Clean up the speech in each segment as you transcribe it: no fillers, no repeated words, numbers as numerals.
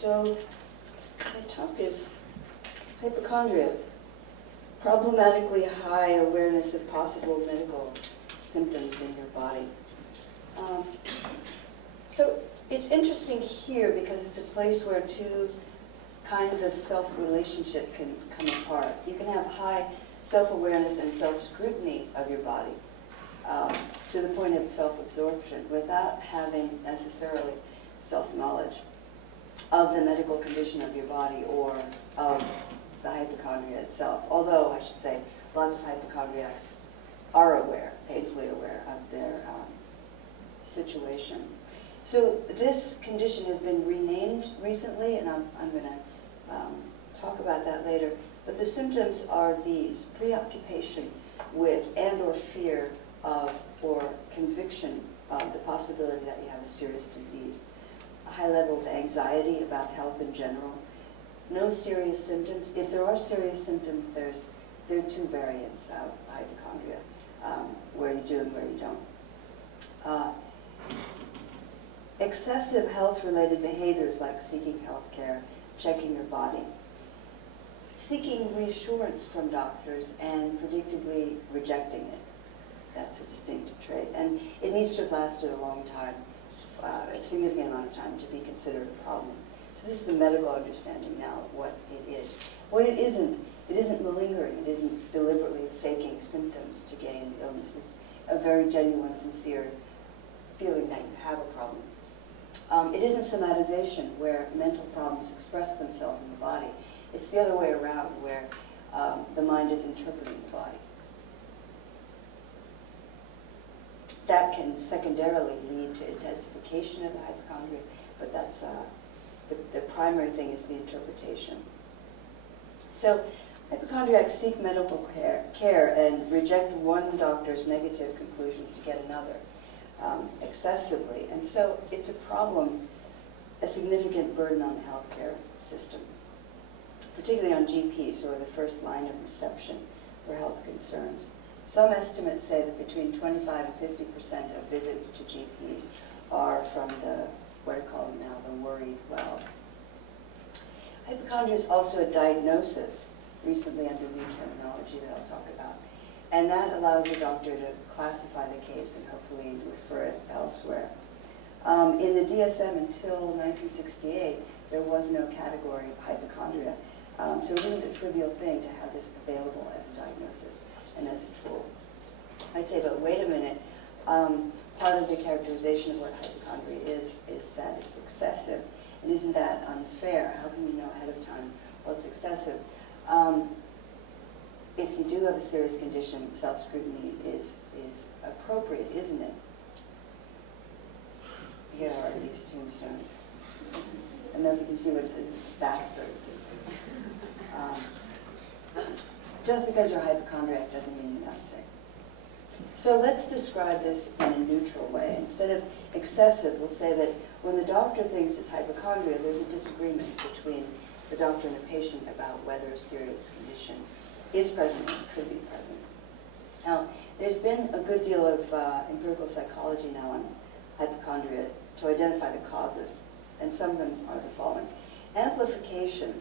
So my talk is hypochondria, problematically high awareness of possible medical symptoms in your body. So it's interesting here because it's a place where two kinds of self-relationship can come apart. You can have high self-awareness and self-scrutiny of your body to the point of self-absorption without having necessarily self-knowledge of the medical condition of your body or of the hypochondria itself. Although, I should say, lots of hypochondriacs are aware, painfully aware of their situation. So this condition has been renamed recently, and I'm going to talk about that later. But the symptoms are these: preoccupation with and or fear of or conviction of the possibility that you have a serious disease, a high level of anxiety about health in general, no serious symptoms. If there are serious symptoms, there are two variants of hypochondria, where you do and where you don't. Excessive health-related behaviors like seeking health care, checking your body, seeking reassurance from doctors and predictably rejecting it. That's a distinctive trait. And it needs to have lasted a long time, a significant amount of time to be considered a problem. So this is the medical understanding now of what it is. What it isn't malingering. It isn't deliberately faking symptoms to gain illness. It's a very genuine, sincere feeling that you have a problem. It isn't somatization, where mental problems express themselves in the body. It's the other way around, where the mind is interpreting the body. That can secondarily lead to intensification of the hypochondria, but that's the primary thing is the interpretation. So hypochondriacs seek medical care and reject one doctor's negative conclusion to get another. Excessively. And so it's a problem, a significant burden on the healthcare system, particularly on GPs, who are the first line of reception for health concerns. Some estimates say that between 25 and 50% of visits to GPs are from what I call now the worried well. Hypochondria is also a diagnosis, recently under new terminology that I'll talk about. And that allows a doctor to classify the case and hopefully refer it elsewhere. In the DSM until 1968, there was no category of hypochondria. So it isn't a trivial thing to have this available as a diagnosis and as a tool. I'd say, but wait a minute. Part of the characterization of what hypochondria is that it's excessive. And isn't that unfair? How can you know ahead of time what's excessive? If you do have a serious condition, self-scrutiny is appropriate, isn't it? Here are these tombstones. I don't know if you can see what it says, bastards. Just because you're hypochondriac doesn't mean you're not sick. So let's describe this in a neutral way. Instead of excessive, we'll say that when the doctor thinks it's hypochondria, there's a disagreement between the doctor and the patient about whether a serious condition is present or could be present. Now, there's been a good deal of empirical psychology now on hypochondria to identify the causes, and some of them are the following. Amplification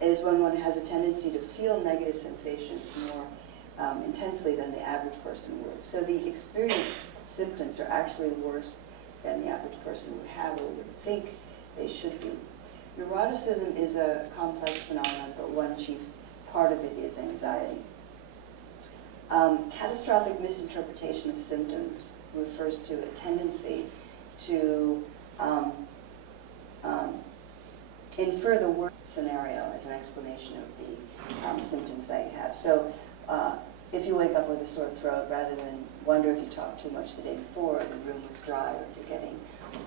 is when one has a tendency to feel negative sensations more intensely than the average person would. So the experienced symptoms are actually worse than the average person would have or would think they should be. Neuroticism is a complex phenomenon, but one chief part of it is anxiety. Catastrophic misinterpretation of symptoms refers to a tendency to infer the worst scenario as an explanation of the symptoms that you have. So if you wake up with a sore throat, rather than wonder if you talked too much the day before, or the room was dry, or if you're getting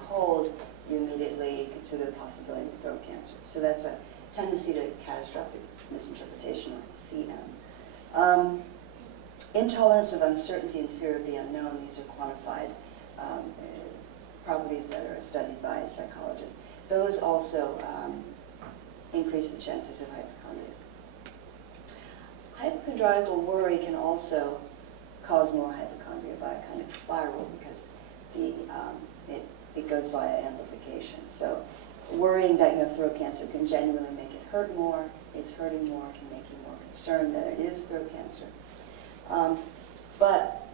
cold, you immediately consider the possibility of throat cancer. So that's a tendency to catastrophic misinterpretation, or CM. Intolerance of uncertainty and fear of the unknown, these are quantified properties that are studied by psychologists. Those also increase the chances of hypochondria. Hypochondriacal worry can also cause more hypochondria by a kind of spiral because it goes via amplification. So worrying that you have throat cancer can genuinely make it hurt more. It's hurting more, can make you more concerned that it is throat cancer. But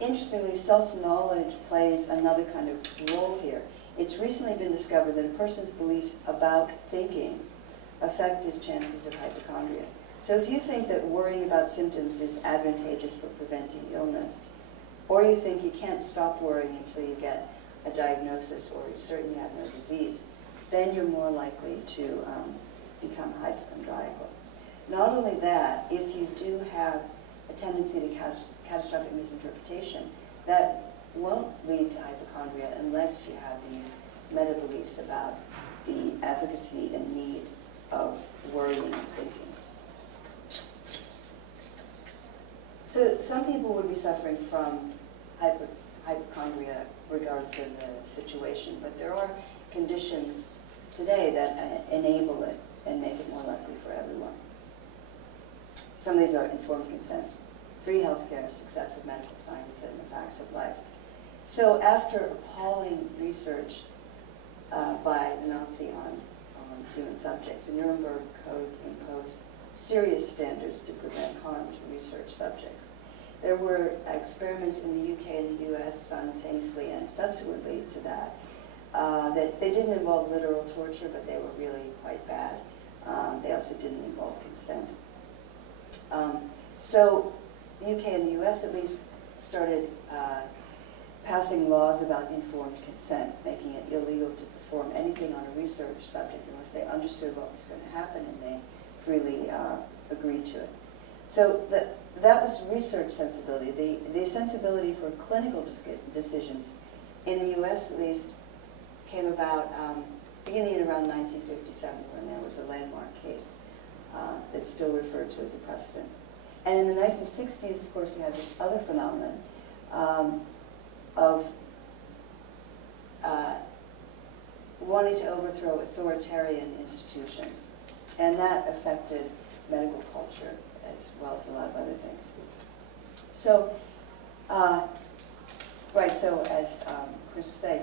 interestingly, self-knowledge plays another kind of role here. It's recently been discovered that a person's beliefs about thinking affect his chances of hypochondria. So if you think that worrying about symptoms is advantageous for preventing illness, or you think you can't stop worrying until you get a diagnosis or you're certain you have no disease, then you're more likely to become hypochondriacal. Not only that, if you do have a tendency to catastrophic misinterpretation, that won't lead to hypochondria unless you have these meta-beliefs about the efficacy and need of worrying and thinking. So some people would be suffering from hypochondria regardless of the situation, but there are conditions today that enable it and make it more likely for everyone. Some of these are informed consent, free healthcare, success of medical science, and the facts of life. So after appalling research by the Nazi on human subjects, the Nuremberg Code imposed serious standards to prevent harm to research subjects. There were experiments in the UK and the US simultaneously and subsequently to that, that they didn't involve literal torture, but they were really quite bad. They also didn't involve consent. So the UK and the US at least started passing laws about informed consent, making it illegal to perform anything on a research subject unless they understood what was going to happen and they freely agreed to it. So that was research sensibility. The sensibility for clinical decisions in the US at least came about beginning in around 1957 when there was a landmark case that's still referred to as a precedent. And in the 1960s, of course, we had this other phenomenon of wanting to overthrow authoritarian institutions. And that affected medical culture as well as a lot of other things. So, so as Chris was saying,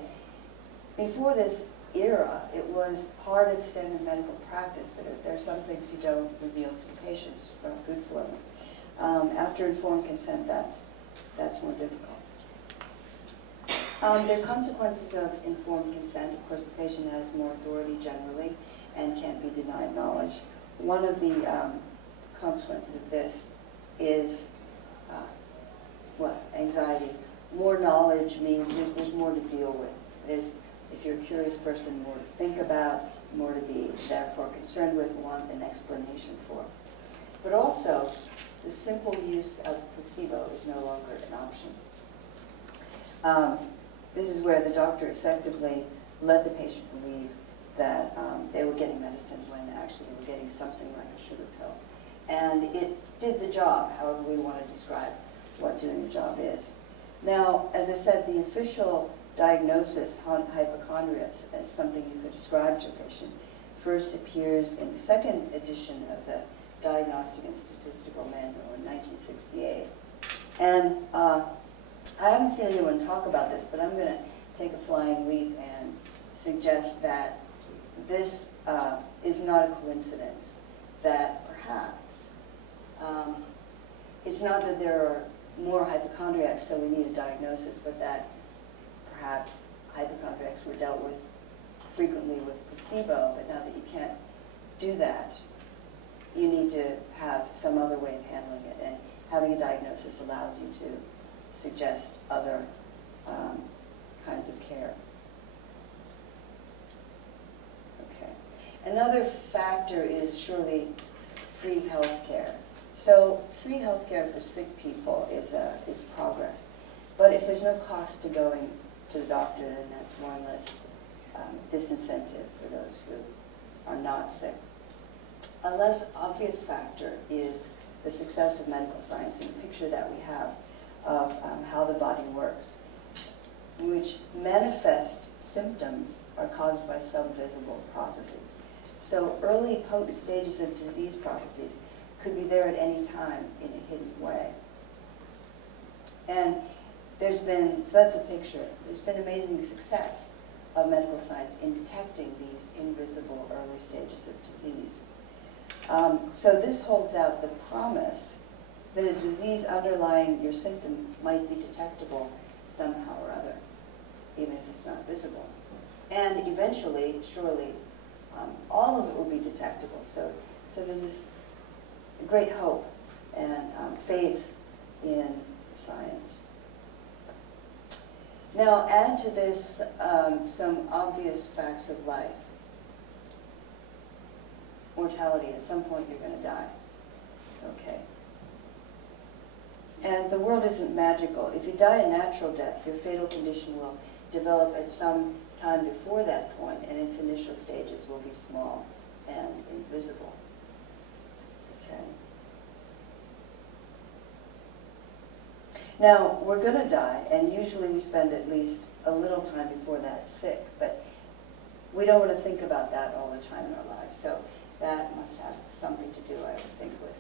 before this era, it was part of standard medical practice that there are some things you don't reveal to the patients. It's not good for them. After informed consent, that's more difficult. There are consequences of informed consent. Of course, the patient has more authority generally and can't be denied knowledge. One of the consequences of this is anxiety. More knowledge means there's more to deal with. There's, if you're a curious person, more to think about, more to be therefore concerned with, want an explanation for. But also, the simple use of placebo is no longer an option. This is where the doctor effectively let the patient believe that they were getting medicine when actually they were getting something like a sugar pill. And it did the job, however we want to describe what doing the job is. Now, as I said, the official diagnosis on hypochondria as something you could describe to a patient first appears in the second edition of the Diagnostic and Statistical Manual in 1968. And I haven't seen anyone talk about this, but I'm going to take a flying leap and suggest that this is not a coincidence, that perhaps it's not that there are more hypochondriacs, so we need a diagnosis, but that perhaps hypochondriacs were dealt with frequently with placebo, but now that you can't do that, you need to have some other way of handling it, and having a diagnosis allows you to suggest other kinds of care. Okay. Another factor is surely free health care. So free health care for sick people is progress. But if there's no cost to going to the doctor, then that's one less disincentive for those who are not sick. A less obvious factor is the success of medical science and the picture that we have of how the body works, which manifest symptoms are caused by subvisible processes. So early potent stages of disease processes could be there at any time in a hidden way. And there's been, so that's a picture, there's been amazing success of medical science in detecting these invisible early stages of disease. So this holds out the promise that a disease underlying your symptom might be detectable somehow or other, even if it's not visible. And eventually, surely, all of it will be detectable. So there's this great hope and faith in science. Now, add to this some obvious facts of life. Mortality, at some point you're going to die. Okay. And the world isn't magical. If you die a natural death, your fatal condition will develop at some time before that point, and its initial stages will be small and invisible. Okay. Now, we're going to die, and usually we spend at least a little time before that sick, but we don't want to think about that all the time in our lives. So that must have something to do, I would think, with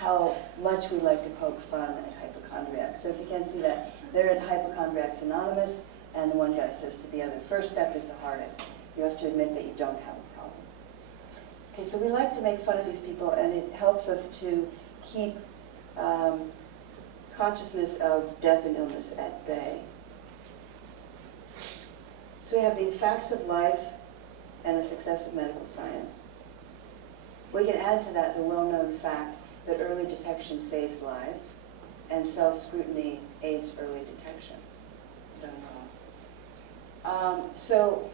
how much we like to poke fun at hypochondriacs. So if you can't see that, they're at Hypochondriacs Anonymous, and the one guy says to the other, first step is the hardest. You have to admit that you don't have a problem. Okay, so we like to make fun of these people, and it helps us to keep consciousness of death and illness at bay. So we have the facts of life and the success of medical science. We can add to that the well-known fact that early detection saves lives, and self-scrutiny aids early detection. Done well. So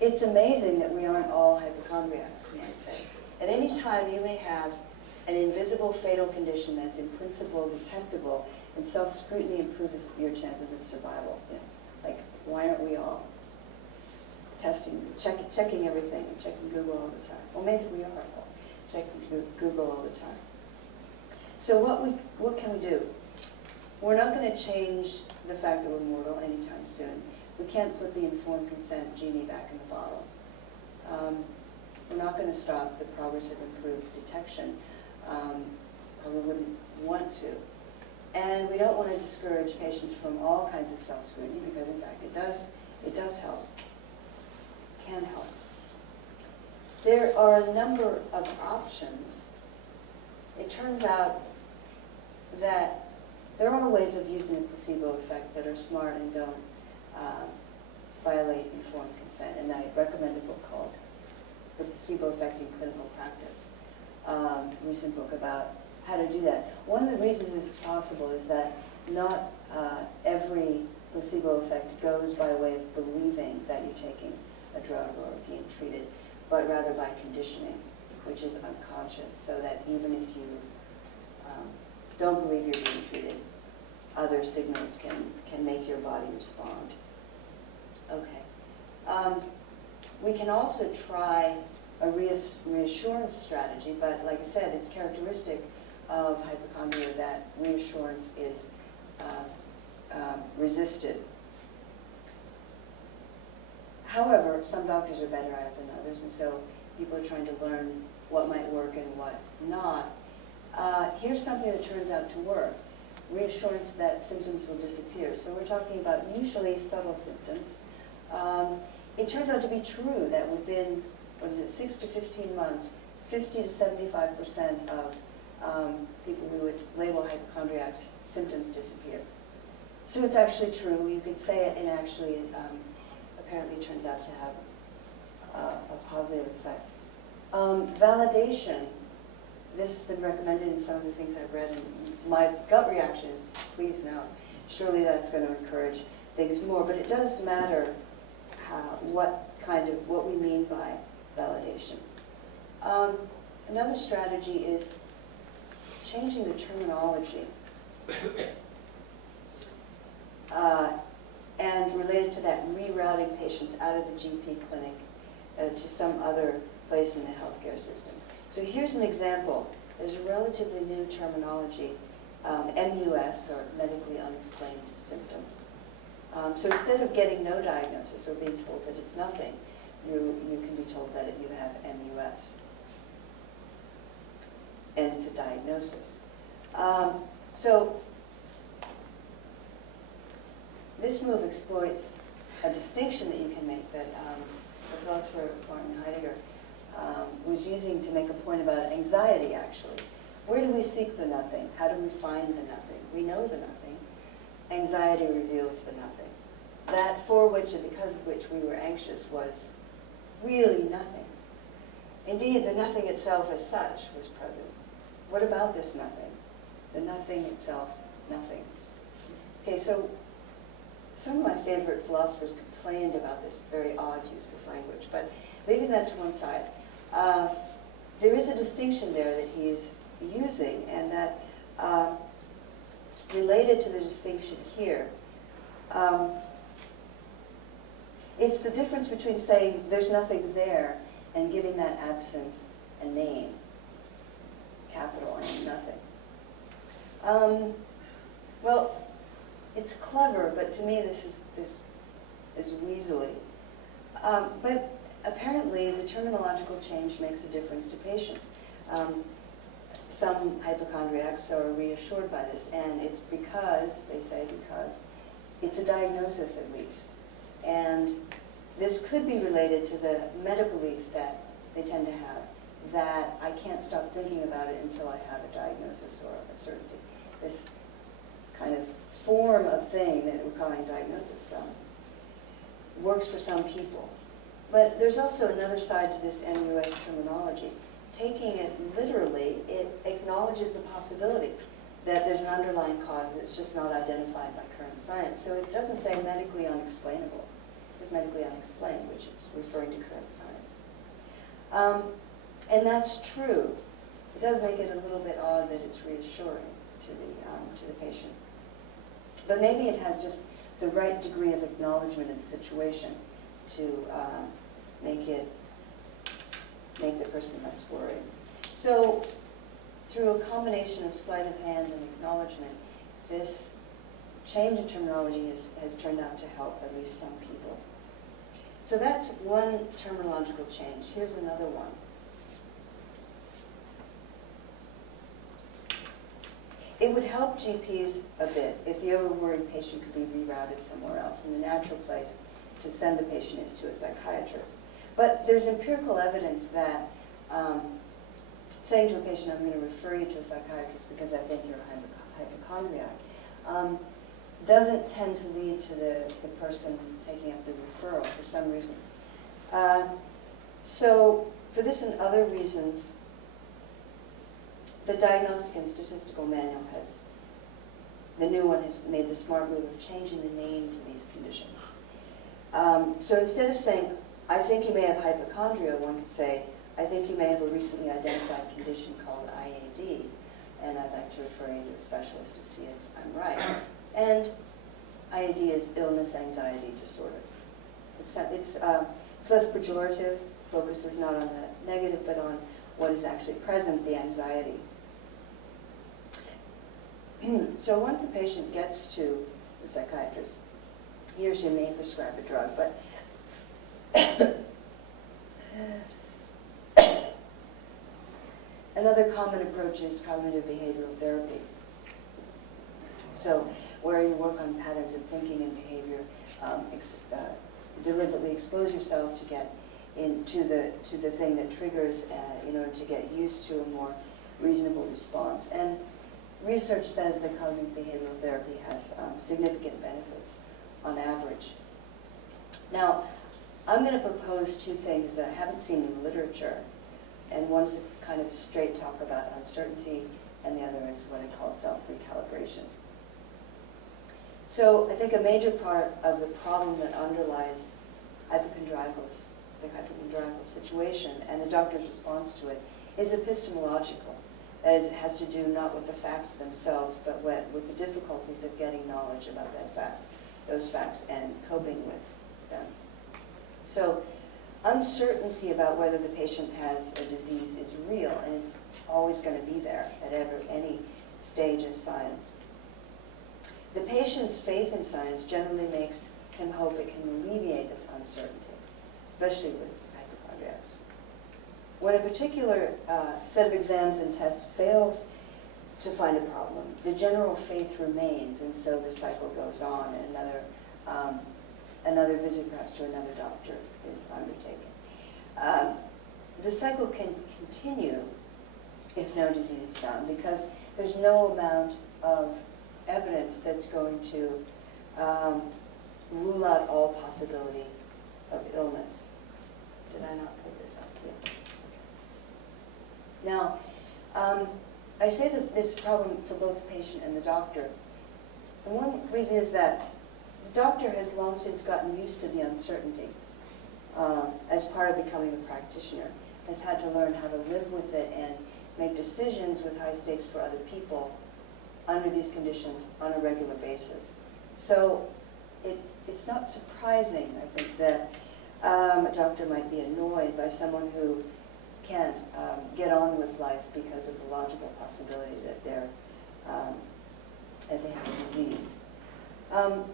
it's amazing that we aren't all hypochondriacs, you might say. At any time you may have an invisible fatal condition that's in principle detectable, and self-scrutiny improves your chances of survival. You know, like, why aren't we all testing, checking everything, checking Google all the time? Well, maybe we are all checking Google all the time. So what can we do? We're not going to change the fact that we're mortal anytime soon. We can't put the informed consent genie back in the bottle. We're not going to stop the progress of improved detection. Or we wouldn't want to. And we don't want to discourage patients from all kinds of self-scrutiny, because in fact it does help. It can help. There are a number of options. It turns out that there are ways of using a placebo effect that are smart and don't violate informed consent. And I recommend a book called The Placebo Effect in Clinical Practice. Recent book about how to do that. One of the reasons this is possible is that not every placebo effect goes by way of believing that you're taking a drug or being treated, but rather by conditioning, which is unconscious, so that even if you don't believe you're being treated, other signals can make your body respond. Okay. We can also try a reassurance strategy, but like I said, it's characteristic of hypochondria that reassurance is resisted. However, some doctors are better at it than others, and so people are trying to learn what might work and what not. Here's something that turns out to work. Reassurance that symptoms will disappear. So we're talking about usually subtle symptoms. It turns out to be true that within, 6 to 15 months, 50 to 75% of people we would label hypochondriacs, symptoms disappear. So it's actually true. You could say it, and actually apparently turns out to have a positive effect. Validation. This has been recommended in some of the things I've read, and my gut reaction is, please no. Surely that's going to encourage things more, but it does matter what we mean by validation. Another strategy is changing the terminology. And related to that, rerouting patients out of the GP clinic to some other place in the healthcare system. So here's an example. There's a relatively new terminology, MUS, or medically unexplained symptoms. So instead of getting no diagnosis or being told that it's nothing, you can be told that you have MUS. And it's a diagnosis. So this move exploits a distinction that you can make that the philosopher Martin Heidegger was using to make a point about anxiety, actually. Where do we seek the nothing? How do we find the nothing? We know the nothing. Anxiety reveals the nothing. That for which and because of which we were anxious was really nothing. Indeed, the nothing itself as such was present. What about this nothing? The nothing itself, nothings. Okay, so some of my favorite philosophers complained about this very odd use of language, but leaving that to one side, there is a distinction there that he's using, and that is related to the distinction here. It's the difference between saying there's nothing there and giving that absence a name, capital N, nothing. Well, it's clever, but to me this is weaselly. But apparently the terminological change makes a difference to patients. Some hypochondriacs are reassured by this, and it's because, they say because, it's a diagnosis at least. And this could be related to the meta belief that they tend to have, that I can't stop thinking about it until I have a diagnosis or a certainty. This kind of form of thing that we're calling diagnosis works for some people. But there's also another side to this MUS terminology. Taking it literally, it acknowledges the possibility that there's an underlying cause that's just not identified by current science. So it doesn't say medically unexplainable. It says medically unexplained, which is referring to current science. And that's true. It does make it a little bit odd that it's reassuring to the patient. But maybe it has just the right degree of acknowledgement of the situation to make the person less worried. So through a combination of sleight of hand and acknowledgement, this change in terminology has turned out to help at least some people. So that's one terminological change. Here's another one. It would help GPs a bit if the overworried patient could be rerouted somewhere else, and the natural place to send the patient is to a psychiatrist. But there's empirical evidence that saying to a patient, I'm going to refer you to a psychiatrist because I think you're a hypochondriac, doesn't tend to lead to the person taking up the referral for some reason. So for this and other reasons, the Diagnostic and Statistical Manual the new one has made the smart move of changing the name for these conditions. So instead of saying, I think you may have hypochondria, one could say, I think you may have a recently identified condition called IAD, and I'd like to refer you to a specialist to see if I'm right. And IAD is illness anxiety disorder. It's less pejorative, focuses not on the negative, but on what is actually present, the anxiety. So once the patient gets to the psychiatrist, he or she may prescribe a drug, but another common approach is cognitive behavioral therapy. So where you work on patterns of thinking and behavior, deliberately expose yourself to get into the thing that triggers in order to get used to a more reasonable response. And research says that cognitive behavioral therapy has significant benefits on average. Now, I'm going to propose two things that I haven't seen in literature, and one is a kind of straight talk about uncertainty, and the other is what I call self-recalibration. So I think a major part of the problem that underlies the hypochondriacal situation and the doctor's response to it is epistemological. That is, it has to do not with the facts themselves, but with the difficulties of getting knowledge about those facts and coping with them. So uncertainty about whether the patient has a disease is real, and it's always going to be there at any stage of science. The patient's faith in science generally makes him hope it can alleviate this uncertainty, especially with hypochondriacs. When a particular set of exams and tests fails to find a problem, the general faith remains, and so the cycle goes on, and another visit perhaps to another doctor is undertaken. The cycle can continue if no disease is found, because there's no amount of evidence that's going to rule out all possibility of illness. Did I not put this up here? Now, I say that this is a problem for both the patient and the doctor. And one reason is that the doctor has long since gotten used to the uncertainty as part of becoming a practitioner, has had to learn how to live with it and make decisions with high stakes for other people under these conditions on a regular basis. So it's not surprising, I think, that a doctor might be annoyed by someone who can't get on with life because of the logical possibility that they have a disease.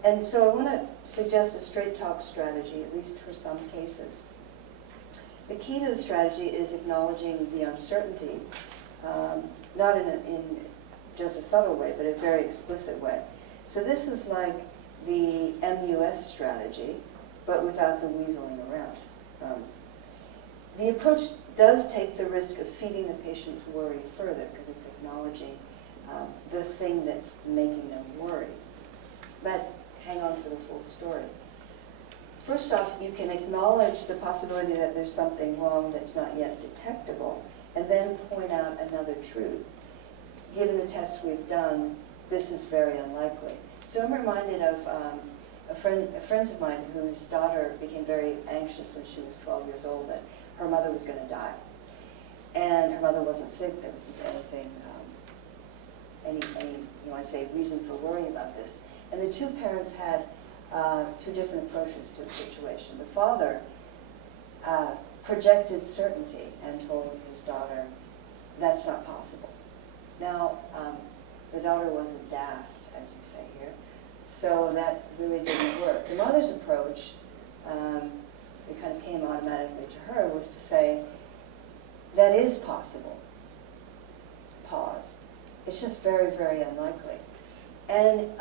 And so I want to suggest a straight talk strategy, at least for some cases. The key to the strategy is acknowledging the uncertainty, not in just a subtle way, but a very explicit way. So this is like the MUS strategy, but without the weaseling around. The approach does take the risk of feeding the patient's worry further, because it's acknowledging the thing that's making them worry. But hang on for the full story. First off, you can acknowledge the possibility that there's something wrong that's not yet detectable, and then point out another truth. Given the tests we've done, this is very unlikely. So I'm reminded of friends of mine whose daughter became very anxious when she was 12 years old that her mother was going to die. And her mother wasn't sick. There wasn't anything, I say, reason for worrying about this. And the two parents had two different approaches to the situation. The father projected certainty and told his daughter, that's not possible. Now, the daughter wasn't daft, as you say here, so that really didn't work. The mother's approach, it kind of came automatically to her, was to say, that is possible. Pause. It's just very, very unlikely. And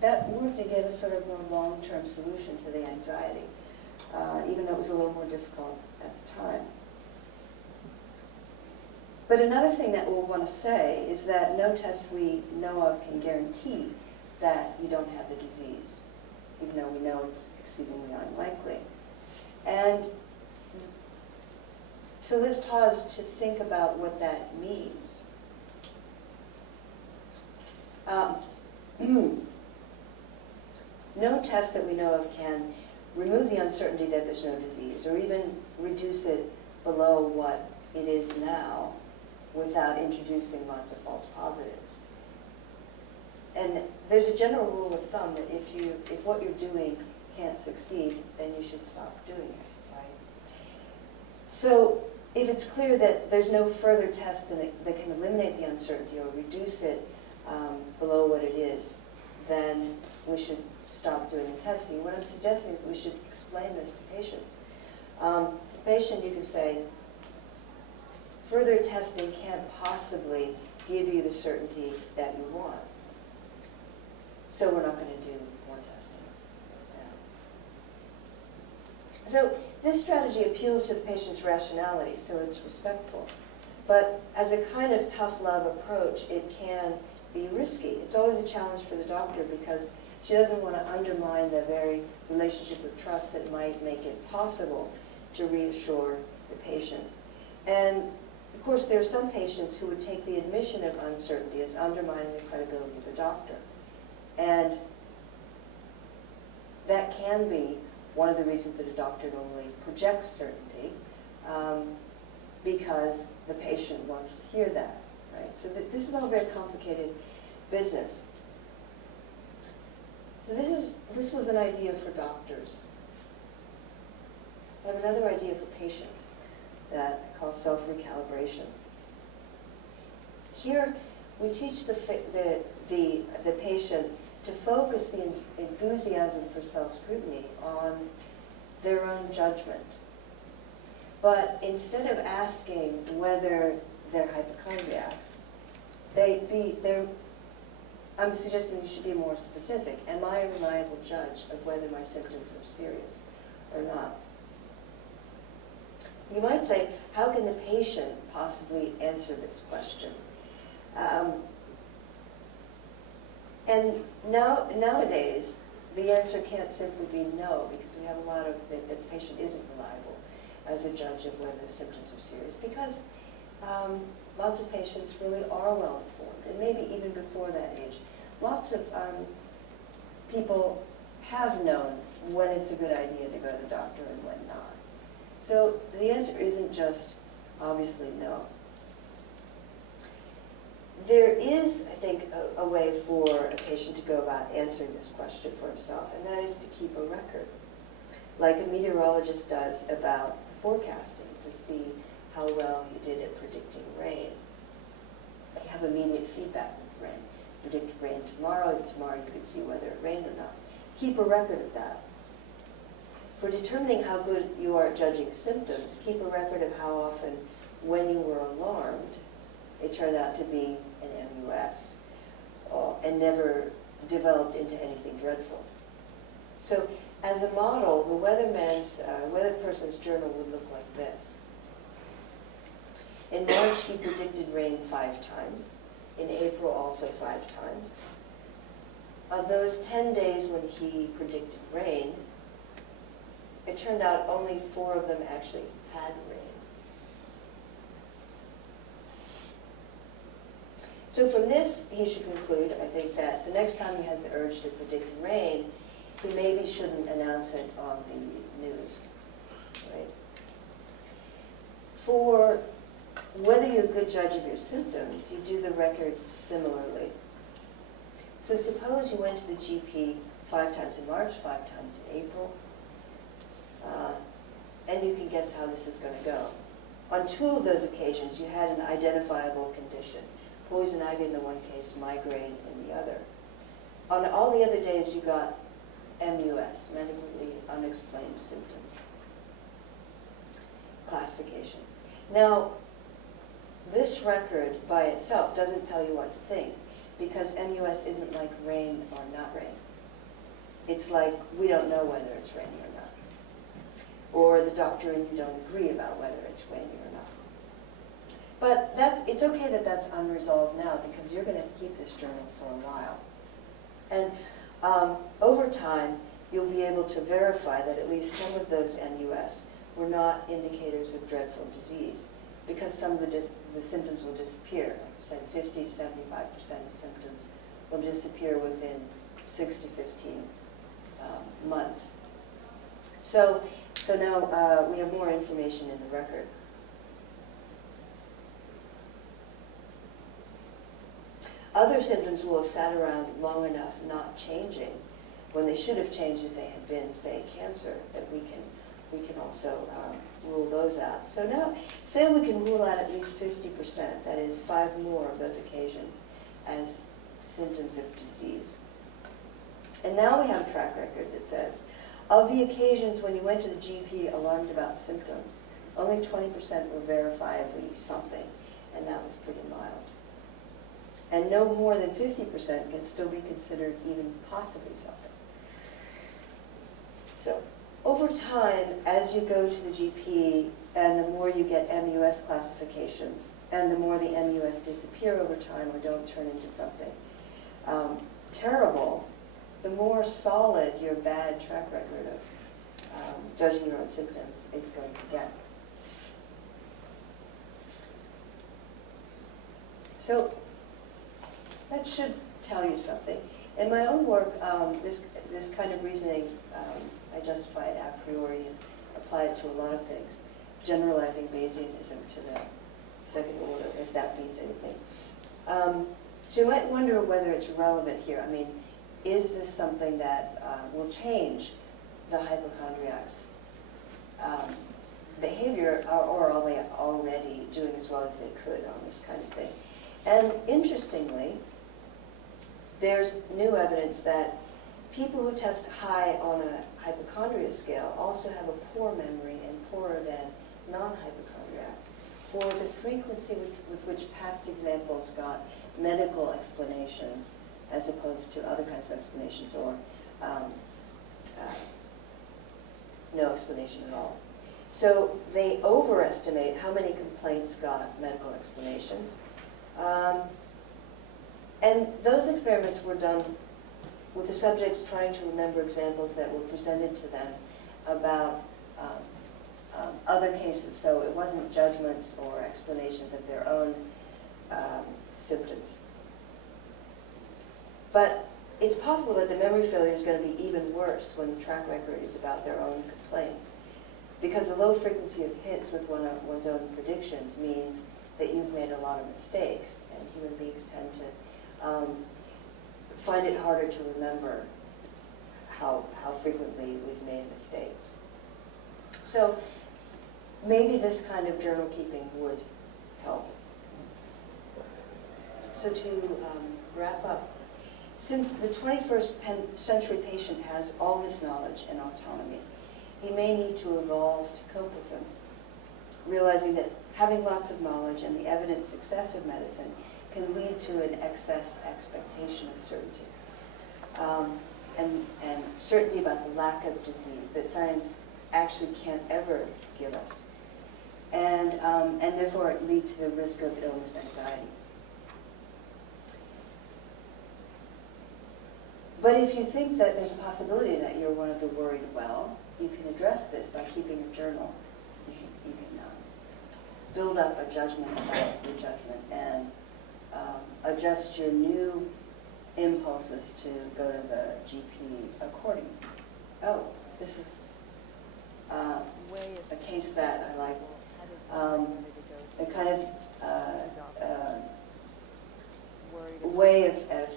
that worked to get a sort of more long-term solution to the anxiety, even though it was a little more difficult at the time. But another thing that we'll want to say is that no test we know of can guarantee that you don't have the disease, even though we know it's exceedingly unlikely. And so let's pause to think about what that means. No test that we know of can remove the uncertainty that there's no disease, or even reduce it below what it is now without introducing lots of false positives. And there's a general rule of thumb that if what you're doing can't succeed, then you should stop doing it, right? So if it's clear that there's no further test that can eliminate the uncertainty or reduce it below what it is, then we should stop doing the testing. What I'm suggesting is that we should explain this to patients. The patient, you can say, further testing can't possibly give you the certainty that you want, so we're not going to do more testing. Yeah. So this strategy appeals to the patient's rationality, so it's respectful. But as a kind of tough love approach, it can be risky. It's always a challenge for the doctor because she doesn't want to undermine the very relationship of trust that might make it possible to reassure the patient. And of course, there are some patients who would take the admission of uncertainty as undermining the credibility of the doctor. And that can be one of the reasons that a doctor normally projects certainty, because the patient wants to hear that, right? So this is all very complicated business. So this was an idea for doctors. I have another idea for patients that I call self-recalibration. Here, we teach the patient to focus the enthusiasm for self-scrutiny on their own judgment. But instead of asking whether they're hypochondriacs, they're I'm suggesting you should be more specific. Am I a reliable judge of whether my symptoms are serious or not? You might say, how can the patient possibly answer this question? And nowadays, the answer can't simply be no, because we have a lot of that the patient isn't reliable as a judge of whether the symptoms are serious, because lots of patients really are well informed, and maybe even before that age. Lots of people have known when it's a good idea to go to the doctor and when not. So the answer isn't just obviously no. There is, I think, a way for a patient to go about answering this question for himself, and that is to keep a record, like a meteorologist does about forecasting, to see how well you did at predicting rain. You have immediate feedback with rain. Predict rain tomorrow, you could see whether it rained or not. Keep a record of that. For determining how good you are at judging symptoms, keep a record of how often, when you were alarmed, it turned out to be an MUS and never developed into anything dreadful. So, as a model, the weather person's journal would look like this. In March, he predicted rain 5 times. In April, also 5 times. On those 10 days when he predicted rain, it turned out only 4 of them actually had rain. So from this, he should conclude, I think, that the next time he has the urge to predict rain, he maybe shouldn't announce it on the news, right? For whether you're a good judge of your symptoms, you do the record similarly. So suppose you went to the GP 5 times in March, 5 times in April, and you can guess how this is going to go. On 2 of those occasions, you had an identifiable condition. Poison ivy in the one case, migraine in the other. On all the other days, you got MUS, medically unexplained symptoms. Classification. Now, this record by itself doesn't tell you what to think, because MUS isn't like rain or not rain. It's like we don't know whether it's raining or not. Or the doctor and you don't agree about whether it's raining or not. But it's okay that that's unresolved now, because you're going to keep this journal for a while. And over time, you'll be able to verify that at least some of those MUS were not indicators of dreadful disease, because some of the symptoms will disappear. Like 50 to 75% of symptoms will disappear within 6 to 15 months. So now we have more information in the record. Other symptoms will have sat around long enough not changing when they should have changed if they had been, say, cancer, that we can also rule those out. So now, say we can rule out at least 50%, that is 5 more of those occasions, as symptoms of disease. And now we have a track record that says, of the occasions when you went to the GP alarmed about symptoms, only 20% were verifiably something, and that was pretty mild. And no more than 50% can still be considered even possibly something. So, over time, as you go to the GP, and the more you get MUS classifications, and the more the MUS disappear over time or don't turn into something terrible, the more solid your bad track record of judging your own symptoms is going to get. So that should tell you something. In my own work, this kind of reasoning, I justify it a priori and apply it to a lot of things, generalizing Bayesianism to the second order, if that means anything. So you might wonder whether it's relevant here. I mean, is this something that will change the hypochondriac's behavior, or are they already doing as well as they could on this kind of thing? And interestingly, there's new evidence that people who test high on a hypochondria scale also have a poor memory and poorer than non-hypochondriacs, for the frequency with which past examples got medical explanations as opposed to other kinds of explanations or no explanation at all. So they overestimate how many complaints got medical explanations. And those experiments were done with the subjects trying to remember examples that were presented to them about other cases. So it wasn't judgments or explanations of their own symptoms. But it's possible that the memory failure is going to be even worse when the track record is about their own complaints. Because the low frequency of hits with one's own predictions means that you've made a lot of mistakes, and human beings tend to find it harder to remember how frequently we've made mistakes. So maybe this kind of journal keeping would help. So to wrap up, since the 21st century patient has all this knowledge and autonomy, he may need to evolve to cope with them, realizing that having lots of knowledge and the evident success of medicine can lead to an excess expectation of certainty. And certainty about the lack of disease that science actually can't ever give us. And therefore it leads to the risk of illness anxiety. But if you think that there's a possibility that you're one of the worried well, you can address this by keeping a journal. You can build up a judgment about your judgment and adjust your new impulses to go to the GP accordingly. Oh, this is a case that I like. A kind of way of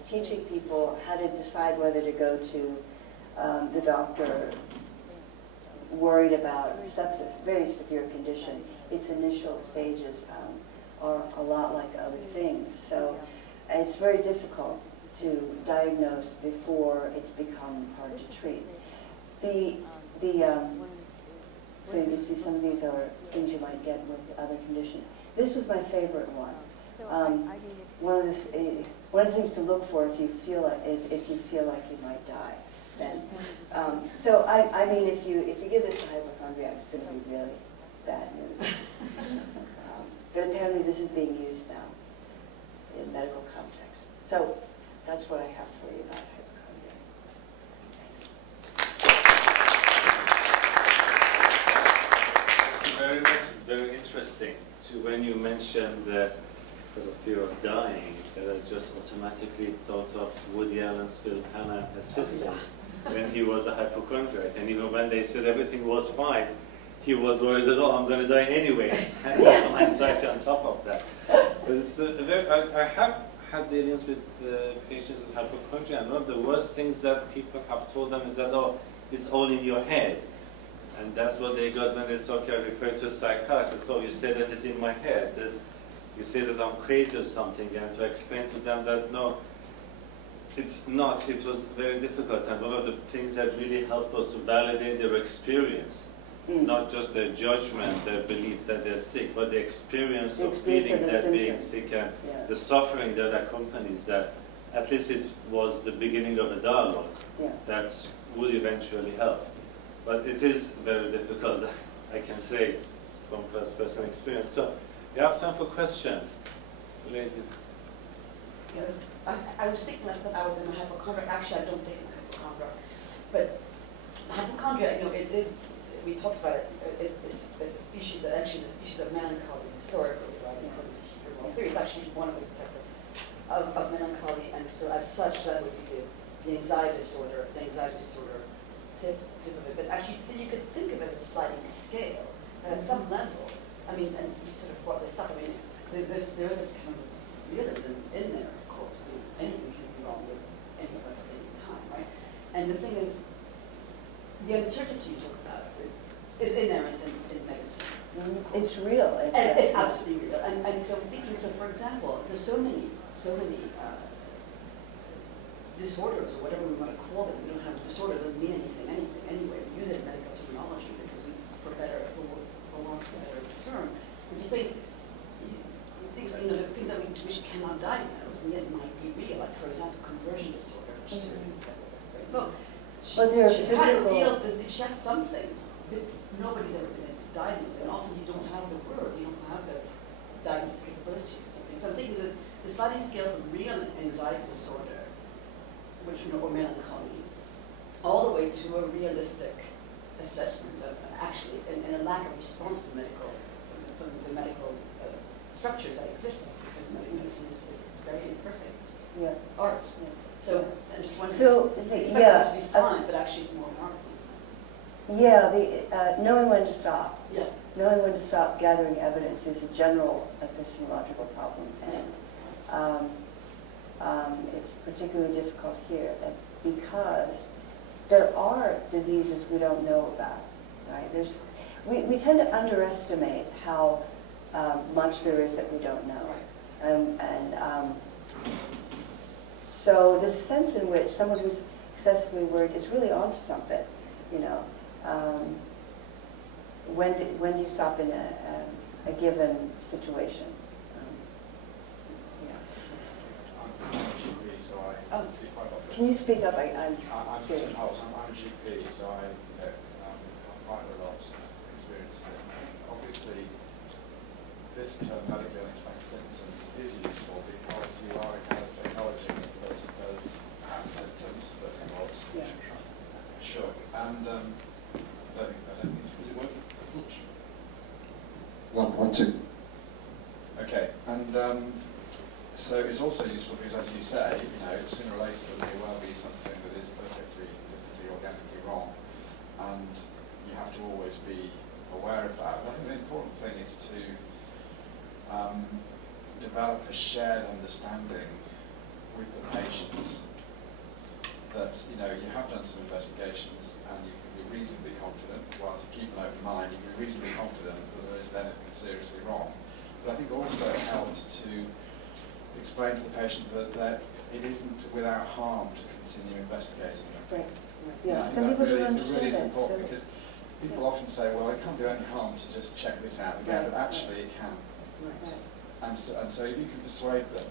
teaching people how to decide whether to go to the doctor worried about sepsis, very severe condition. Its initial stages are a lot like other things. So it's very difficult to diagnose before it's become hard to treat. So you can see some of these are things you might get with other conditions. This was my favorite one. One of the things to look for if you feel like you might die. Then, so I mean, if you give this to hypochondriacs, it's going to be really bad news. But apparently, this is being used now in medical context. So that's what I have for you about hypochondria. Thanks. Thank you very much. It's very interesting. When you mentioned the fear of dying, that I just automatically thought of Woody Allen's Phil Hannah assistant when he was a hypochondriac, and even when they said everything was fine, he was worried that, oh, I'm going to die anyway, and had some anxiety on top of that. But it's I have had dealings with patients with hypochondria, and one of the worst things that people have told them is that, oh, it's all in your head. And that's what they got when they saw referred to a psychiatrist. So you say that it's in my head. You say that I'm crazy or something, and to explain to them that, no, it's not. It was very difficult, and one of the things that really helped was to validate their experience, not just their judgment, their belief that they're sick, but the experience of feeling that being sick and the suffering that accompanies that. At least it was the beginning of a dialogue that would eventually help. But it is very difficult, I can say, from first-person experience. So we have time for questions. Related. Yes, I was thinking last night I was in a hypochondriac. Actually, I don't think I'm a hypochondriac. But hypochondria, you know, it is, we talked about it, it's a species, actually it's a species of melancholy historically, right, according to Hebrew theory. It's actually one of the types of melancholy, and so as such, that would be the anxiety disorder tip of it. But actually, you could think of it as a sliding scale. And at some level, I mean, and you sort of brought this up, I mean, there is a kind of realism in there, of course. I mean, anything can be wrong with any of us at any time, right? And the thing is, the uncertainty you talk about is inherent in medicine. It's real. It's absolutely real. And so I'm thinking, so for example, there's so many disorders, or whatever we want to call them. We don't have a disorder, doesn't mean anything anyway. We use it in medical terminology because for better term. But you think, you know, the things that we cannot diagnose, doesn't mean it might be real. Like, for example, conversion disorder, which is look, Well, there are she had physical- real disease, she had something that nobody's ever been able to diagnose, and often you don't have the word, you don't have the diagnostic capability or something. So I'm thinking that the sliding scale from real anxiety disorder, which or melancholy, all the way to a realistic assessment of actually, and a lack of response to the medical structures that exist, because medicine is very imperfect Yeah. art. So I just wondering, So, expect yeah, it to be science, but actually it's more an art sometimes. Yeah, the knowing when to stop. Yeah. Knowing when to stop gathering evidence is a general epistemological problem, and it's particularly difficult here because there are diseases we don't know about. Right? We tend to underestimate how much there is that we don't know, so this sense in which someone who's excessively worried is really onto something, you know. When do you stop in a given situation? I'm GP, so I see quite a lot of Can you speak up? I'm GP, so I have quite a lot of experience in this. Obviously, this term medically unexplained symptoms is useful because you are acknowledging that the person does have symptoms, first of all. Yeah. Sure. And I don't think is it working? One, two. Okay. And so it's also useful because, as you say, you know, sooner or later there may well be something that is perfectly, physically, organically wrong, and you have to always be aware of that. But I think the important thing is to develop a shared understanding with the patient that, you know, you have done some investigations and you can be reasonably confident, whilst you keep an open mind, you can be reasonably confident that there isn't anything seriously wrong. But I think also it helps to explain to the patient that it isn't without harm to continue investigating them. Right. Yeah, Yeah. I Some think people that do really is understand that. important So, because people often say, well, it can't do any harm to just check this out again, Right, but actually it can. right. And so if you can persuade them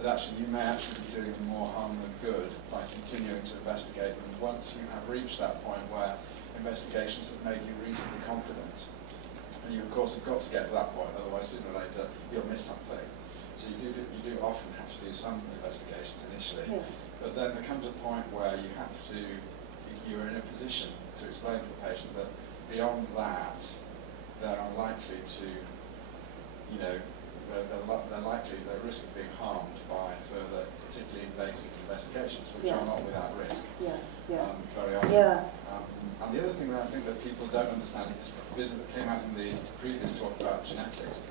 that actually you may actually be doing them more harm than good by continuing to investigate them, once you have reached that point where investigations have made you reasonably confident, and you of course have got to get to that point, otherwise sooner or later you'll miss something. So you do often have to do some investigations initially, Yeah. but then there comes a point where you have to, you're in a position to explain to the patient that beyond that, they're unlikely to, you know, they're likely, they're at risk of being harmed by further, particularly invasive investigations, which Yeah. are not without risk. Yeah. Yeah. Very often. Yeah. And the other thing that I think that people don't understand is that came out in the previous talk about genetics.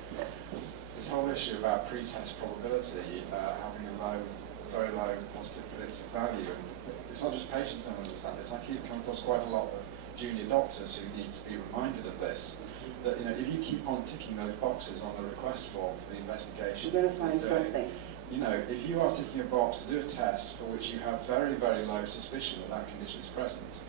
This whole issue about pretest probability having a very low positive predictive value. And it's not just patients don't understand this. I keep coming across quite a lot of junior doctors who need to be reminded of this. That, you know, if you keep on ticking those boxes on the request form for the investigation, You're going to find something. You know, if you are ticking a box to do a test for which you have very, very low suspicion that that condition is present,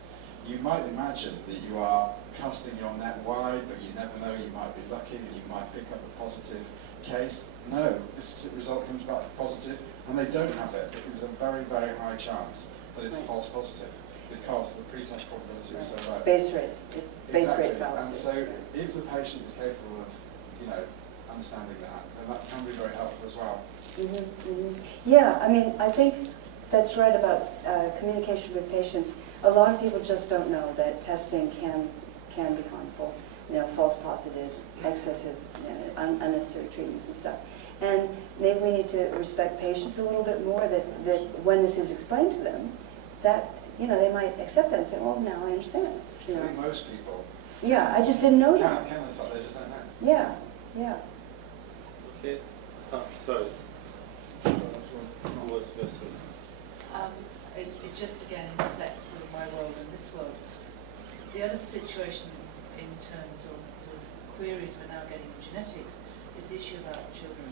you might imagine that you are casting your net wide, but you never know, you might be lucky and you might pick up a positive case. No, this result comes back positive, and they don't have it because there's a very, very high chance that it's a false positive because the pretest probability is so low. Base rates. It's base Exactly. rate fallacy. And so if the patient is capable of, you know, understanding that, then that can be very helpful as well. Yeah, I mean, I think that's right about communication with patients. A lot of people just don't know that testing can be harmful. You know, false positives, excessive, unnecessary treatments and stuff. And maybe we need to respect patients a little bit more, that when this is explained to them, that, you know, they might accept that and say, well, now I understand. You I know. think most people Yeah, I just didn't know that. can understand, they just don't know. Yeah, yeah. Okay. Sorry. Who was first? It just again intersects sort of my world and this world. The other situation in terms of sort of queries we're now getting in genetics is the issue about children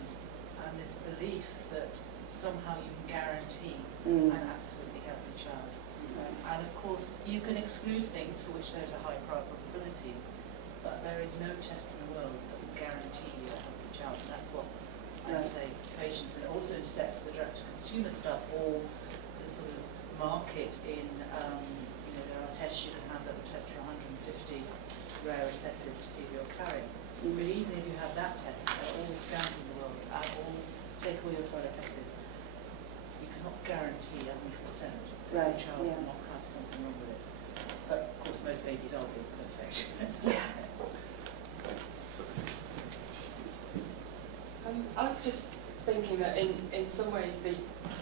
and this belief that somehow you can guarantee an absolutely healthy child. And of course, you can exclude things for which there's a high probability, but there is no test in the world that will guarantee you a healthy child. And that's what I'd say, to patients, and it also intersects with the direct-to-consumer stuff, or the sort of market in, there are tests you can have that will test for 150 rare recessive to see if you're carrying. But even if you have that test, all the scans in the world, take all your folic acid, you cannot guarantee 100% that your child will not have something wrong with it. But of course, most babies are being perfect. I was just thinking that in some ways the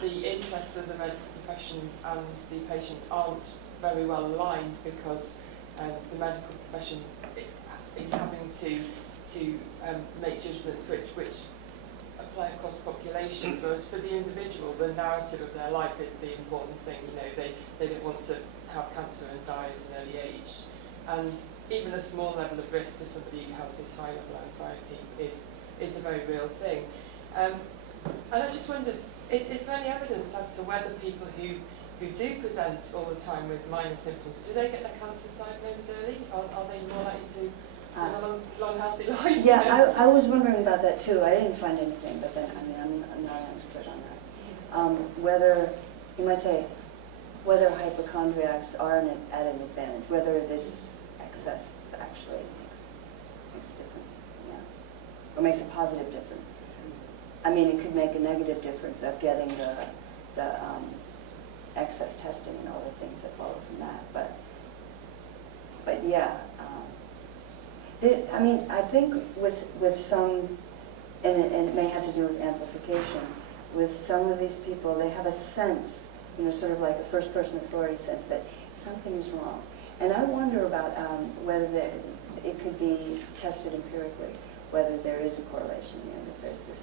interests of the medical profession and the patients aren't very well aligned, because the medical profession is having to make judgments which apply across population, whereas for the individual, the narrative of their life is the important thing. They don't want to have cancer and die at an early age, and even a small level of risk to somebody who has this high level anxiety is a very real thing. And I just wondered, is there any evidence as to whether people who do present all the time with minor symptoms, do they get their cancers diagnosed early? Are they more likely to have a long, healthy life? Yeah, I was wondering about that too. I didn't find anything, but then, I'm not an expert on that. Whether, you might say, whether hypochondriacs are at an advantage, whether this excess actually makes a difference, or makes a positive difference. I mean, it could make a negative difference of getting the excess testing and all the things that follow from that. But yeah, I mean, I think with some, and it may have to do with amplification, with some of these people, they have a sense, sort of like a first-person authority sense that something is wrong. And I wonder about whether it could be tested empirically, whether there is a correlation, that there's this.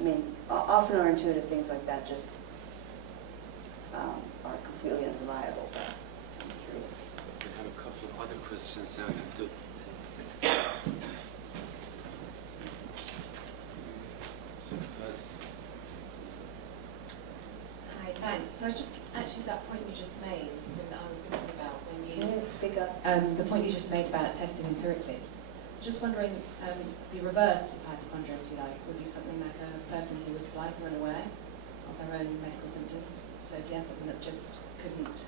I mean, often our intuitive things like that just are completely unreliable, but I'm curious. We have a couple of other questions there. So first. Hi, thanks. So just actually that point you just made was something that I was thinking about when you... Can you speak up? The point you just made about testing empirically. Just wondering, the reverse of hypochondria, if you like, would be something like a person who was blithely unaware of their own medical symptoms. So if you had something that just couldn't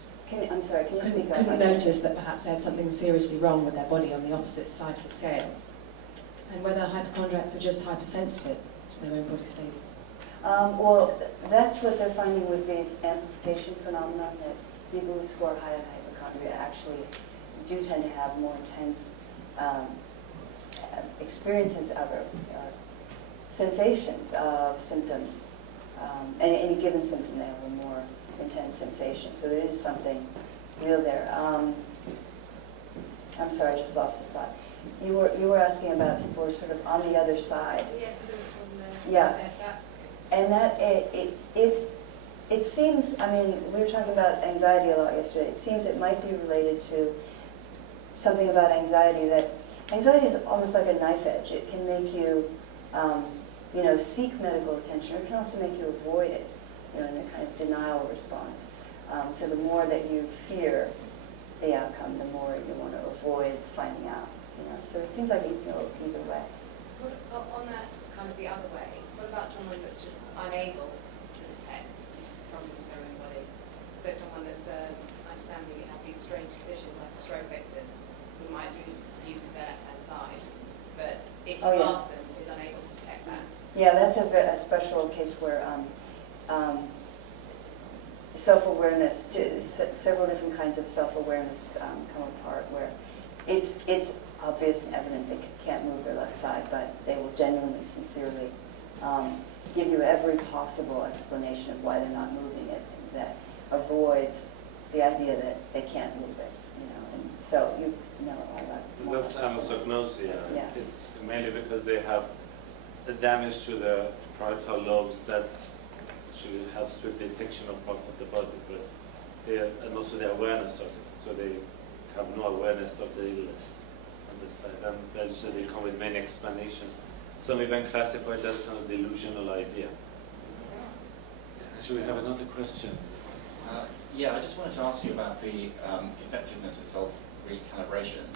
notice that perhaps they had something seriously wrong with their body on the opposite side of the scale. And whether hypochondriacs are just hypersensitive to their own body states. Well, that's what they're finding with these amplification phenomena, that people who score high on hypochondria actually do tend to have more intense experiences of sensations of symptoms. Any given symptom, they have a more intense sensation. So there is something real there. I'm sorry, I just lost the thought. You were asking about people who are sort of on the other side. Yes, on the yeah. And that it seems. I mean, we were talking about anxiety a lot yesterday. It seems it might be related to something about anxiety. That anxiety is almost like a knife edge. It can make you, seek medical attention, or it can also make you avoid it, in a kind of denial response. So the more that you fear the outcome, the more you want to avoid finding out. So it seems like it can go either way. On that kind of the other way, what about someone that's just unable to detect problems in their own body? So someone that's, I understand we have these strange conditions like a stroke victim who might lose the use of their left-hand side, but if you ask them, is unable to detect that. Yeah, that's a special case where self-awareness, several different kinds of self-awareness come apart, where it's obvious and evident they can't move their left side, but they will genuinely, sincerely give you every possible explanation of why they're not moving it, that avoids the idea that they can't move it. And so you know a lot about That's anosognosia. Yeah. It's mainly because they have the damage to the parietal lobes that actually helps with detection of parts of the body, but and also the awareness of it. So they have no awareness of the illness on this side, and as you said, they come with many explanations. Some even classify it as kind of delusional idea. Actually, we have another question. Yeah, I just wanted to ask you about the effectiveness of self-recalibration.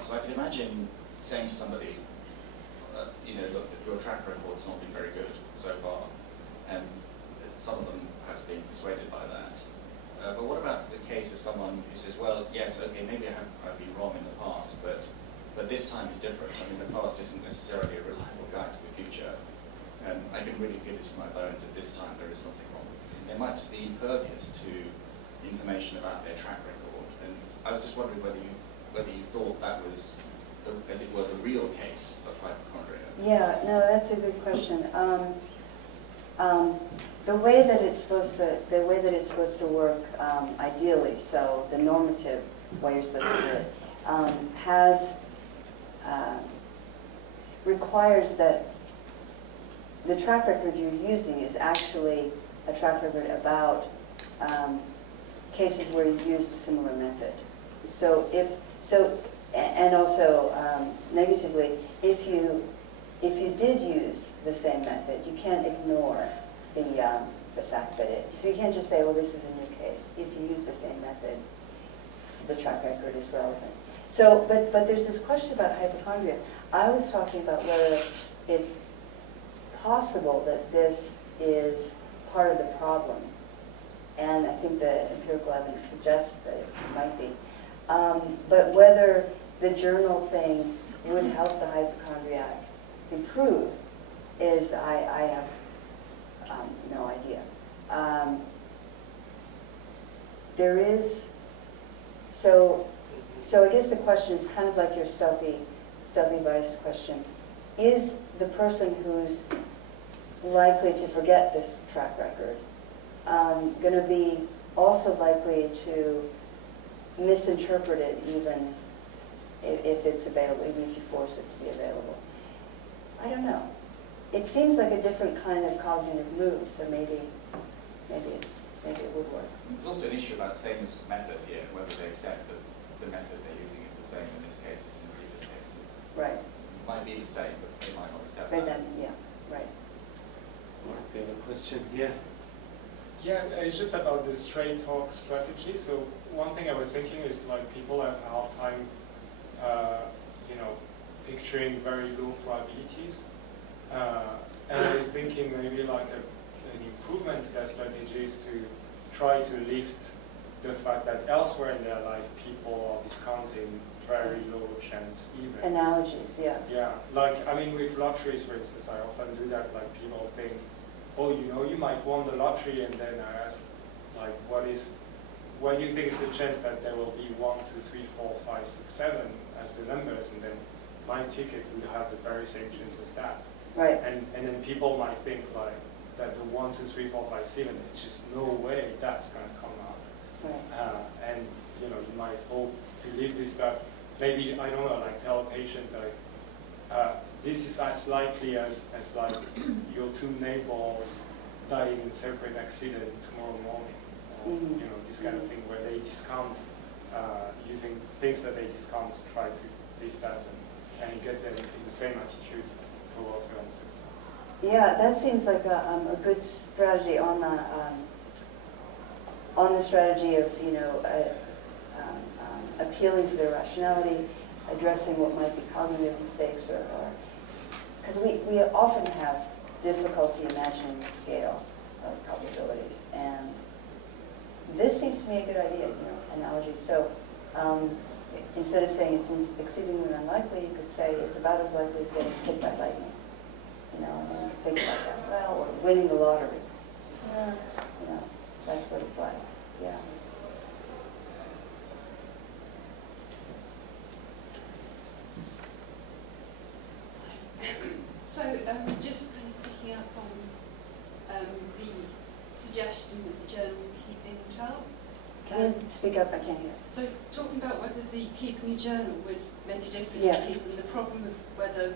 So I can imagine saying to somebody, you know, look, your track record's not been very good so far, and some of them perhaps being persuaded by that. But what about the case of someone who says, well, yes, okay, maybe I've been wrong in the past, but this time is different. I mean, the past isn't necessarily a reliable guide to the future, and I can really feel it in my bones that this time there is something wrong. They might just be impervious to information about their track record, and I was just wondering whether you thought that was, as it were, the real case of hypochondria. Yeah, no, that's a good question. The way that it's supposed to work, ideally, so the normative way you're supposed to do it, requires that the track record you're using is actually a track record about cases where you used a similar method. And also negatively, if you did use the same method, you can't ignore the fact that so you can't just say, well, this is a new case. If you use the same method, the track record is relevant. So, but there's this question about hypochondria. I was talking about whether it's possible that this is part of the problem, and I think the empirical evidence suggests that it might be. But whether the journal thing would help the hypochondriac improve is, I have no idea. There is, so I guess the question is kind of like your stealthy vice question. Is the person who's likely to forget this track record going to be also likely to misinterpret it even if it's available, even if you force it to be available? I don't know. It seems like a different kind of cognitive move, so maybe it would work. There's also an issue about sameness method here, whether they accept that the method they're using is the same in this case as in previous cases. Right. It might be the same, but they might not accept But that. then, yeah, right. We have a question here. Yeah, it's just about the straight talk strategy. So one thing I was thinking is, like, people have a hard time, picturing very low probabilities. And I was thinking maybe like an improvement to that strategy is to try to lift the fact that elsewhere in their life people are discounting very low chance events. Analogies, yeah. Yeah, like, I mean, with lotteries, for instance, I often do that. Like, people think, oh, you might win the lottery, and then I ask, like, what do you think is the chance that there will be 1, 2, 3, 4, 5, 6, 7 as the numbers, and then my ticket would have the very same chance as that. Right. And then people might think, like, that the 1, 2, 3, 4, 5, 7, it's just no way that's going to come out. Right. And you might hope to live this stuff. Maybe, I don't know, like, tell a patient, like, this is as likely as like your 2 neighbors dying in separate accident tomorrow morning. Mm-hmm. This kind of thing where they discount, using things that they discount to try to lift that and get them in the same attitude towards their own symptoms. Yeah, that seems like a good strategy on the strategy of appealing to their rationality, addressing what might be cognitive mistakes, or because we often have difficulty imagining the scale of probabilities, and this seems to me a good idea, analogy. So instead of saying it's exceedingly unlikely, you could say it's about as likely as getting hit by lightning. And then think about that. Well, or winning the lottery. That's what it's like. Yeah. So just kind of picking up on the suggestion that the journal keeping chart. Can you speak up? I can't hear. So talking about whether the keeping a journal would make a difference Yeah. to people, and the problem of whether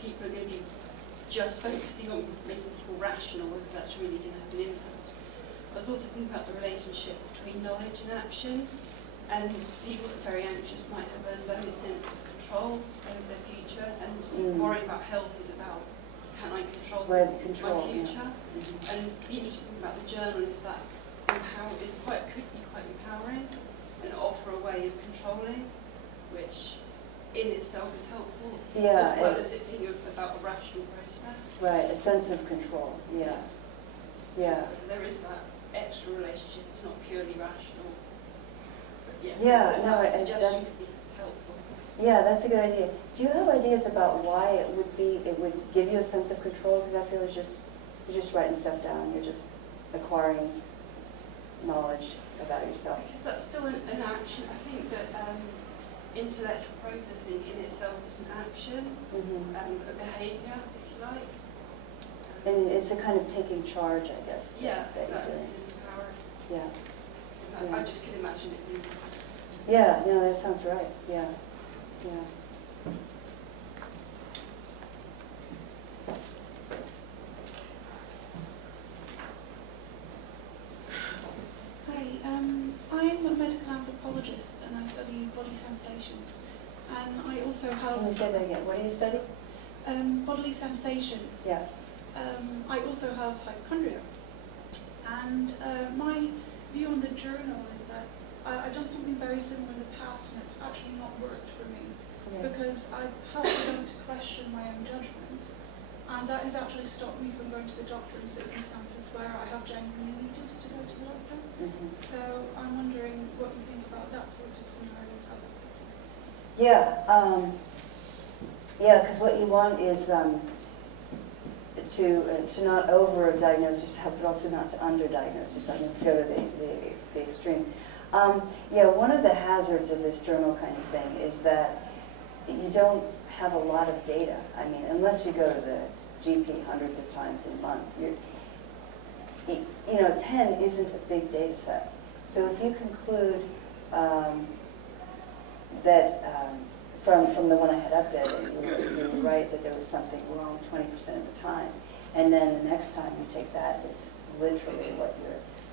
people are going to be just focusing on making people rational, whether that's really going to have an impact. I was also thinking about the relationship between knowledge and action, and people that are very anxious might have a low sense of control over their future, and worrying about health is about, can I control my future? Yeah. And the interesting thing about the journal is that could be quite empowering and offer a way of controlling, which in itself is helpful, Yeah, as well as it being about a rational process. right, a sense of control, yeah. Yeah. So there is that extra relationship, it's not purely rational. But yeah, Yeah, no, that and suggestion that's, could be helpful. yeah, that's a good idea. Do you have ideas about why it would give you a sense of control? Because I feel you're just writing stuff down, you're just acquiring knowledge about yourself. Because that's still an action. I think that intellectual processing in itself is an action, Mm-hmm. a behaviour, if you like. And it's a kind of taking charge, I guess. Yeah, that exactly. you're doing. Empowering. Yeah. I Yeah. just can imagine it being. Yeah, no, that sounds right. Yeah. Yeah. Hi, I'm a medical anthropologist and I study body sensations. And I also have... Can you say that again? What do you study? Bodily sensations. Yeah. I also have hypochondria. And my view on the journal is that I've done something very similar in the past and it's actually not worked for me. Okay. Because I've begun to question my own judgment. And that has actually stopped me from going to the doctor in circumstances where I have genuinely needed to go to the doctor. Mm-hmm. So I'm wondering what you think about that sort of scenario. Yeah. Yeah, because what you want is to not over-diagnose yourself, but also not to under-diagnose yourself, and to go to the extreme. Yeah, one of the hazards of this journal kind of thing is that you don't have a lot of data. I mean, unless you go to the GP hundreds of times a month, you know, 10 isn't a big data set. So if you conclude that from the one I had up there, that you were right that there was something wrong 20% of the time, and then the next time you take that as literally what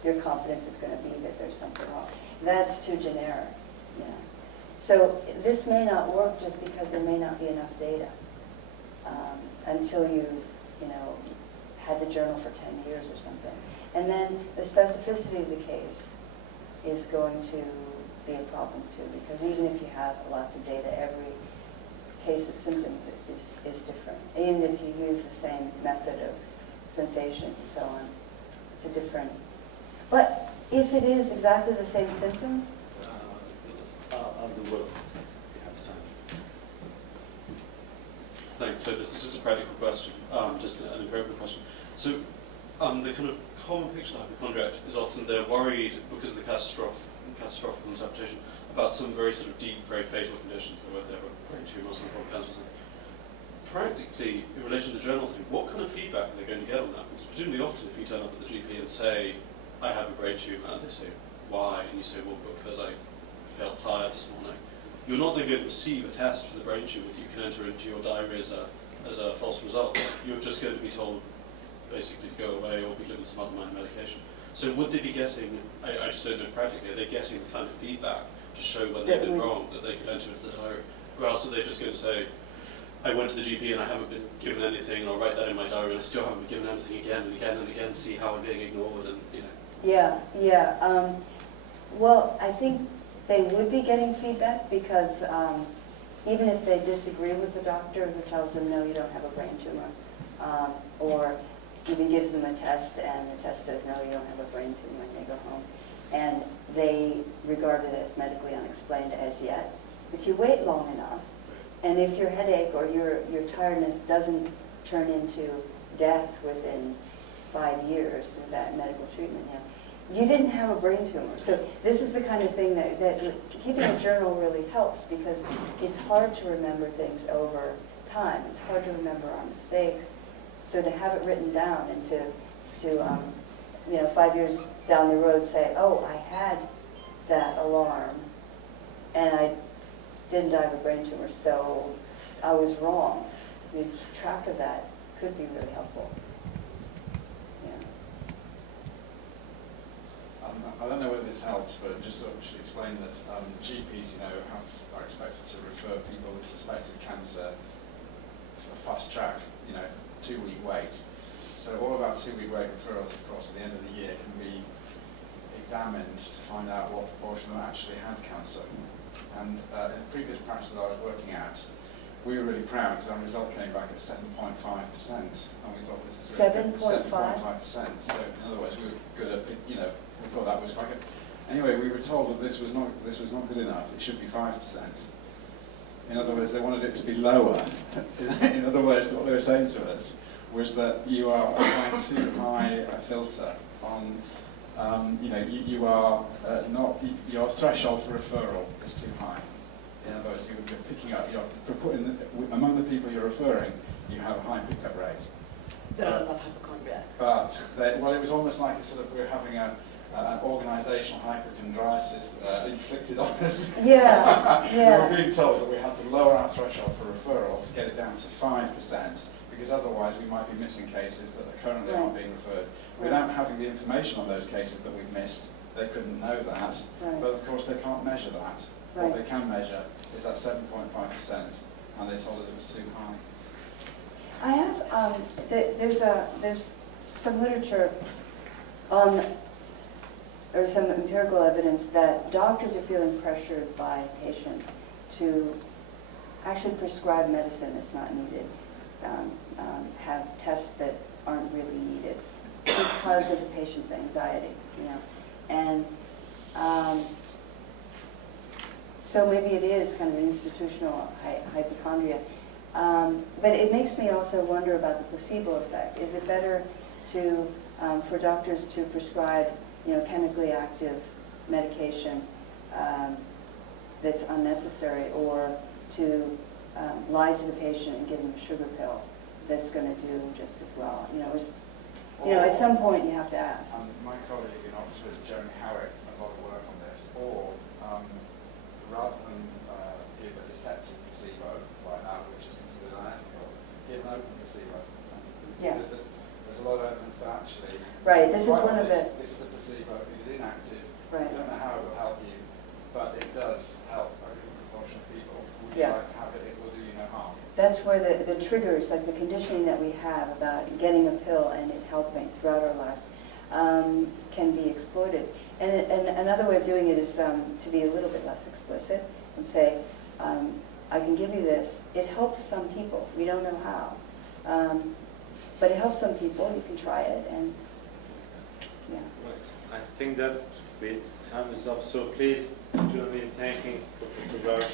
your confidence is going to be that there's something wrong. That's too generic, you know. So this may not work just because there may not be enough data until you know, had the journal for 10 years or something. And then the specificity of the case is going to be a problem too, because even if you have lots of data, every case of symptoms is different. Even if you use the same method of sensation and so on, it's a different. But if it is exactly the same symptoms, I'll do both. You have time. Thanks. So this is just a practical question, just an empirical question. So the kind of common picture of hypochondriac is often they're worried because of the catastrophic interpretation about some very sort of deep, very fatal conditions, whether they have a brain tumor or some form of cancer or something. Practically, in relation to the journal thing, what kind of feedback are they going to get on that? Because presumably often if you turn up at the GP and say, I have a brain tumor, they say, why? And you say, well, because I felt tired this morning. You're not then going to receive a test for the brain tumor that you can enter into your diary as a false result. You're just going to be told basically to go away or be given some other minor medication. So would they be getting, I just don't know practically, are they getting the kind of feedback to show when they did wrong that they could enter into the diary? Or else are they just going to say, I went to the GP and I haven't been given anything, and I'll write that in my diary and I still haven't been given anything again and again and again, see how I'm being ignored and, you know. yeah, yeah. Well, I think they would be getting feedback because even if they disagree with the doctor who tells them, no, you don't have a brain tumor, or even gives them a test and the test says, no, you don't have a brain tumor, and they go home, and they regard it as medically unexplained as yet. If you wait long enough, and if your headache or your tiredness doesn't turn into death within 5 years of that medical treatment, you didn't have a brain tumor. So this is the kind of thing that keeping a journal really helps, because it's hard to remember things over time. It's hard to remember our mistakes. So to have it written down and to 5 years down the road say, oh, I had that alarm and I didn't die of a brain tumor, so I was wrong. To keep track of that could be really helpful. I don't know whether this helps, but just to actually explain that GPs, are expected to refer people with suspected cancer for a fast track, 2-week wait. So all of our 2-week wait referrals, of course, at the end of the year can be examined to find out what proportion of them actually had cancer. And in the previous practice that I was working at, we were really proud because our result came back at 7.5%, and we thought this is really 7.5%. So in other words, we were good at, we thought that was quite good. Anyway, we were told that this was not good enough. It should be 5%. In other words, they wanted it to be lower. In other words, what they were saying to us was that you are applying too high a filter on. You are not. Your threshold for referral is too high. In other words, you're picking up. Among the people you're referring, you have a high pickup rate. There are a lot of hypochondriacs. But it was almost like we're having an organisational hypochondriasis inflicted on us. Yeah, yeah. We were being told that we had to lower our threshold for referral to get it down to 5%, because otherwise we might be missing cases that are currently aren't being referred. Without having the information on those cases that we've missed, they couldn't know that. Right. But of course they can't measure that. Right. What they can measure is that 7.5%, and they told us it was too high. I have, there's some literature on, or some empirical evidence that doctors are feeling pressured by patients to actually prescribe medicine that's not needed, have tests that aren't really needed because of the patient's anxiety, And so maybe it is kind of institutional hypochondria. But it makes me also wonder about the placebo effect. Is it better to, for doctors to prescribe, chemically active medication that's unnecessary, or to lie to the patient and give them a sugar pill that's going to do just as well? At some point you have to ask. My colleague in Oxford, Jeremy Howitt, has done a lot of work on this. Or rather than give a deceptive placebo like that, which is considered unethical, give an open placebo. Yeah. There's a lot of evidence that actually. Right. This is one of the. This is a placebo. It is inactive. Right. You don't know how it will help you, but it does help a good proportion of people. Would you Yeah. like to have it? It will do you no harm. That's where the triggers, like the conditioning that we have about getting a pill and it helping throughout our lives, can be exploited. And another way of doing it is to be a little bit less explicit and say, I can give you this. It helps some people. We don't know how. But it helps some people. You can try it. And yeah. Right. I think that time is up. So please join me in thanking Professor Roush